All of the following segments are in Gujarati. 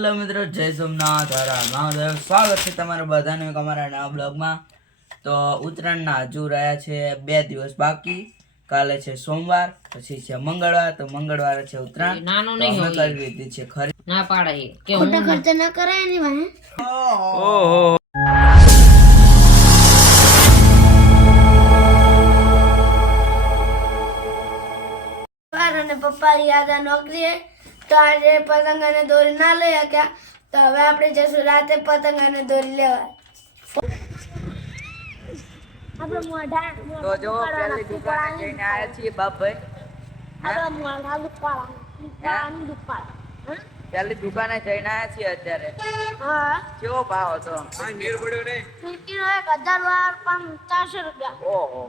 હેલો મિત્રો જય સોમનાથ હરા મહાદેવ. સ્વાગત છે તમારા બધાને અમારા નવા બ્લોગમાં. તો ઉત્તરાયણના હજુ રહ્યા છે બે દિવસ બાકી. કાલે છે સોમવાર પછી છે મંગળવાર. તો મંગળવારે છે ઉત્તરાયણ. નાનો નહીં અમે હોય. કરી દીધી છે ખરી. ના પાડે કે હું ખર્ચા ના કરાયની વાહે? ઓહો. પપ્પા અને પપ્પા યાદા નોકરીએ તો આજે પતંગ અને દોરી ના લઈ શક્યા તો હવે આપણે જશું રાતે પતંગ અને દોરી લેવા. મોઢા તો જો પહેલી દુકાને જઈને આવ્યા છીએ બાપભાઈ. આપણા મોઢા દુપાળા દુપાળા પહેલી દુકાને જઈને આવ્યા છીએ અત્યારે. હા. કેવો ભાવ હતો? એક હજાર વાર પણ ચારસો રૂપિયા. ઓહો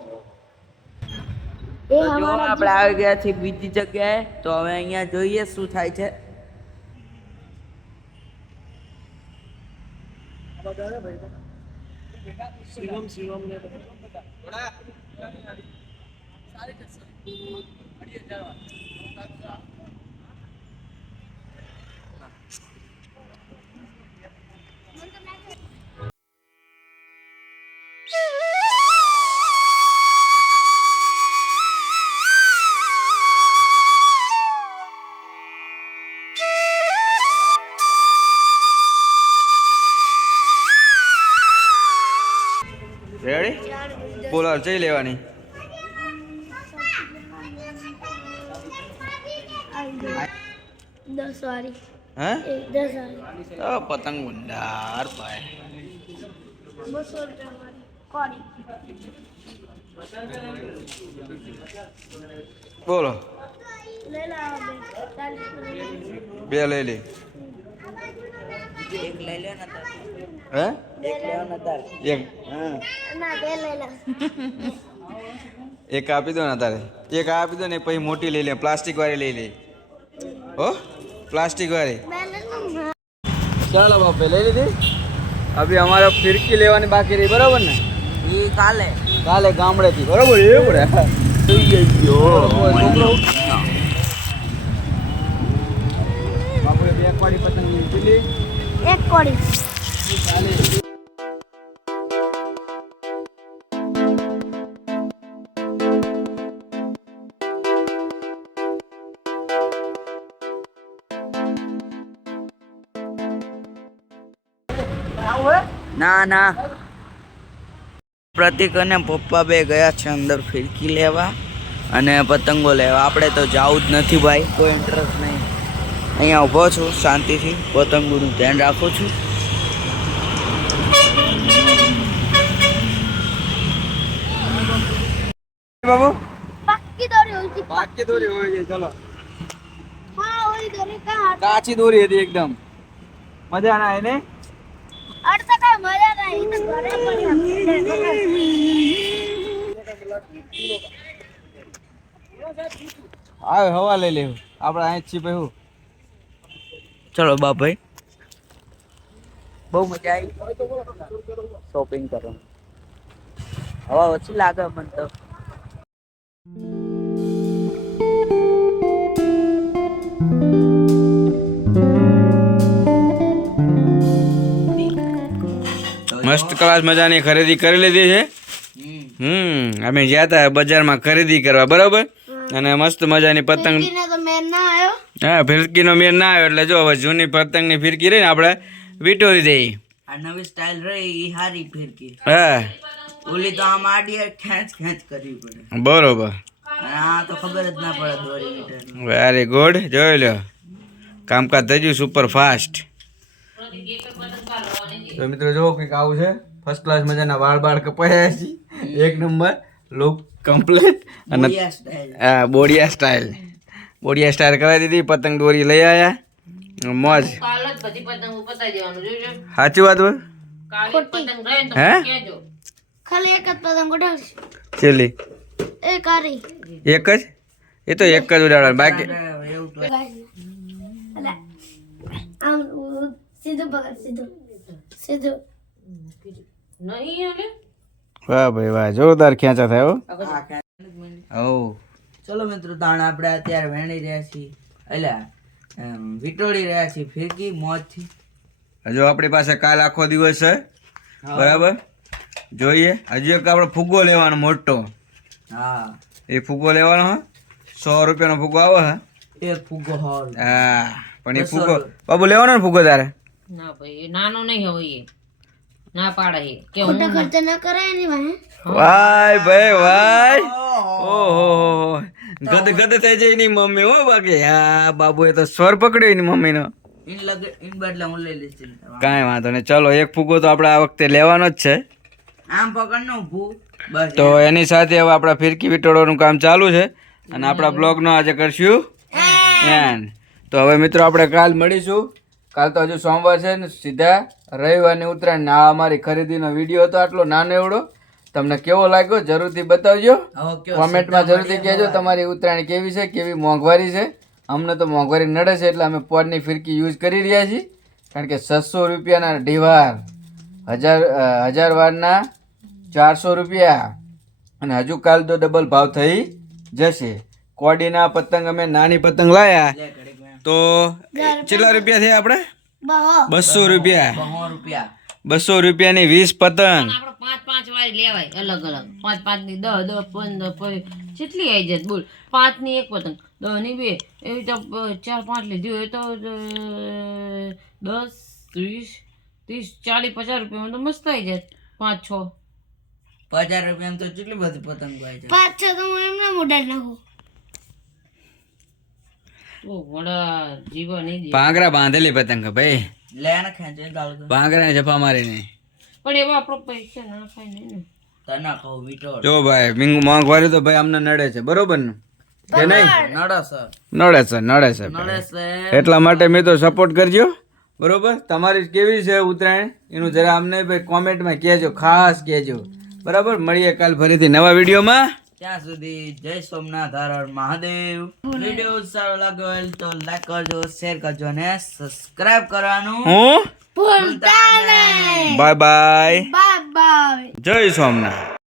તો જો આપણે આવી ગયા છીએ બીજી જગ્યાએ તો હવે અહીંયા જોઈએ શું થાય છે. શિવમ રેડી બોલો ચઈ લેવાની. દસ વાળી હે દસ વાળી પતંગ ભંડાર ભાઈ. બસો રૂપિયા બોલો. બે લઈ લે. એક લઈ લ્યો ને તાર. હે? એક લેવો ને તાર. એક. હા. ના બે લઈ લા. એક આપી દો ને તારે. એક આપી દો ને પછી મોટી લઈ લે પ્લાસ્ટિક વાળી લઈ લે. હો? પ્લાસ્ટિક વાળી. ચાલો બાપે લઈ લીધી? અભી અમારે ફિરકી લેવાની બાકી રહી બરાબર ને? એ કાલે. કાલે ગામડેથી બરોબર? એવું રે બાપુએ બે અકવાડી પતંગ લીધી. એક કોડી ના ના. પ્રતિક અને પપ્પા બે ગયા છે અંદર ફિરકી લેવા અને પતંગો લેવા. આપણે તો જવું જ નથી ભાઈ, કોઈ ઇન્ટરેસ્ટ નહીં. અહીંયા ઊભો છું શાંતિથી પતંગોનું ધ્યાન રાખું છું. બાબુ? પક્કી દોરી હોય છે. પાકી દોરી હોય છે ચલો. હા ઓલી દોરી કા કાચી દોરી હતી એકદમ. મજા ના આવે ને? અડતા કઈ મજા નહીં ઈ તો ઘરે પડ્યા આવે હવા લઈ લેવું. આપણે અહીં છીએ પછી હું બા ભાઈ. બહુ મજા આવી. શોપિંગ કરવાનું હવા ઓછી લાગે મને તો. મસ્ત ક્લાસ મજાની ખરીદી કરી લીધી છે? હમ. હમ અમે ગયા હતા બજારમાં ખરીદી કરવા બરોબર? અને મસ્ત મજાની પતંગ. ફિરકીને તો મેં ના આવ્યો. હા ફિરકીનો મેર ના આવ્યો એટલે જો હવે જૂની પતંગની ફિરકી રહી ને આપણે વીટોરી દઈ આ નવી સ્ટાઇલ રહી એ હારી ફિરકી. હા. ઓલી તો આમ આડી ખેંચ ખેંચ કરવી પડે. બરોબર. આ તો ખબર જ ના પડે દોરી મીટર વેરી ગુડ જોઈ લો. કામકાજ થઈ ગયું સુપર ફાસ્ટ તો મિત્રો જો કંઈક આવું છે. ફર્સ્ટ ક્લાસ મજાના વાળ બાળ કપાયા છે. એક નંબર લુક કમ્પ્લીટ અને સ્ટાઇલ હા બોડિયા સ્ટાઇલ બોડિયા સ્ટાઇલ કરાવી દીધી પતંગ દોરી લઈ આવ્યા મોજ. કાલ જ બધી પતંગ પતાઈ દેવાનું જોજો સાચી વાત હોય કાલે પતંગ રહે ને તો હે? કહેજો. ખાલી એક જ પતંગ ઉડાવશે ચેલી એ કારી એક જ? એ તો એક જ ઉડાડવાનું. બાકી એવું તો અલા આમ ઉ- સીધું પકડ સીધું. સીધું. નહીં એટલે વાહ ભાઈ વાહ. જોરદાર ખેંચા થાય હો ચલો મિત્રો તાણ આપણે અત્યારે વેણી રહ્યા છીએ. એટલે વીંટોળી રહ્યા છીએ. ફિરકી મોજથી. હજુ આપણી પાસે કાલ આખો દિવસ છે. બરાબર? જોઈએ. હજુ એક આપણે ફુગ્ગો લેવાનો મોટો. હા. એ ફુગ્ગો લેવાનો હા. સો રૂપિયાનો ફુગ્ગો આવે હા. એક ફુગ્ગો હા. પણ એ ફુગ્ગો બાબુ લેવાનો ને ફુગ્ગો તારે? ના ભાઈ એ નાનો નહીં હોય એ. ના પાડે કે હું ખર્ચ ના કરાય ને ભાઈ વાય ભાઈ વાય. ઓહો ગદ ગદ થઈ જાય ની મમ્મી હો બાકી. આ બાબુ એ તો સ્વર પકડ્યો એની મમ્મીનો. ઇન લગે ઇન બદલે હું લઈ લઈશ કાંઈ વાંધો નહીં. ચલો એક ફૂગો તો આપણે આ વખતે લેવાનો જ છે. આમ પકડ નો ઊભું. બસ. તો એની સાથે હવે આપણા ફિરકી વિટોળવાનું કામ ચાલુ છે. અને આપણા બ્લોગનો આજે કરશું એન તો હવે મિત્રો આપણે કાલ મળીશું. કાલ તો હજુ સોમવાર છે ને સીધા રવિવારની ઉત્તરાયણ આ અમારી ખરીદીનો વીડિયો હતો આટલો નાનો એવડો. તમને કેવો લાગ્યો જરૂરથી બતાવજો. કોમેન્ટમાં જરૂરથી કહેજો તમારી ઉત્તરાયણ કેવી છે કેવી મોંઘવારી છે. અમને તો મોંઘવારી નડે છે એટલે અમે પોડની ફિરકી યુઝ કરી રહ્યા છીએ. કારણ કે છસો રૂપિયાના ઢીવાર હજાર હજાર વારના ચારસો રૂપિયા. અને હજુ કાલ તો ડબલ ભાવ થઈ જશે. કોડીના પતંગ અમે નાની પતંગ લાયા. તો કેટલા રૂપિયા. થયા આપણે? બસો રૂપિયા. બસો રૂપિયા. ની રૂપિયાની વીસ પતંગ. આપણે પાંચ પાંચ વાળી લેવાય અલગ અલગ. પાંચ પાંચની દસ દસ પંદર. કેટલી આવી જાય બોલ. પાંચની એક પતંગ દસની બે. એવી તો ચાર પાંચ લીધી હોય તો દસ ત્રીસ ત્રીસ ચાલીસ પચાસ રૂપિયામાં તો મસ્ત આવી જાય. પાંચ છ. પચાસ રૂપિયા તો કેટલી બધી પતંગ પાંચ છ તો હું એમના મોઢા નાખું. પાંગરા બાંધેલી પતંગ ભાઈ. પાંગરા ને જપા મારીને. પણ એવા આપણો પૈસા ના ખાય નહીં ને જો ભાઈ મિંગ- મોંઘવારી તો ભાઈ અમને નડે છે બરોબર ને? કે નહીં? નડો સર નડે છે નડે છે નડે છે. એટલા માટે મેં તો સપોર્ટ કરજો બરોબર? તમારી કેવી છે ઉત્તરાયણ? એનું જરા અમને ભાઈ કોમેન્ટમાં કહેજો ખાસ કહેજો. બરાબર? મળીએ કાલ ફરીથી નવા વિડીયોમાં. ત્યાં સુધી જય સોમનાથ હર હર મહાદેવ. વીડિયો સારો લાગ્યો હોય તો લાઈક કરજો શેર કરજો અને સબસ્ક્રાઇબ કરવાનું હું? ભૂલતા નહીં. બાય બાય બાય બાય જય સોમનાથ.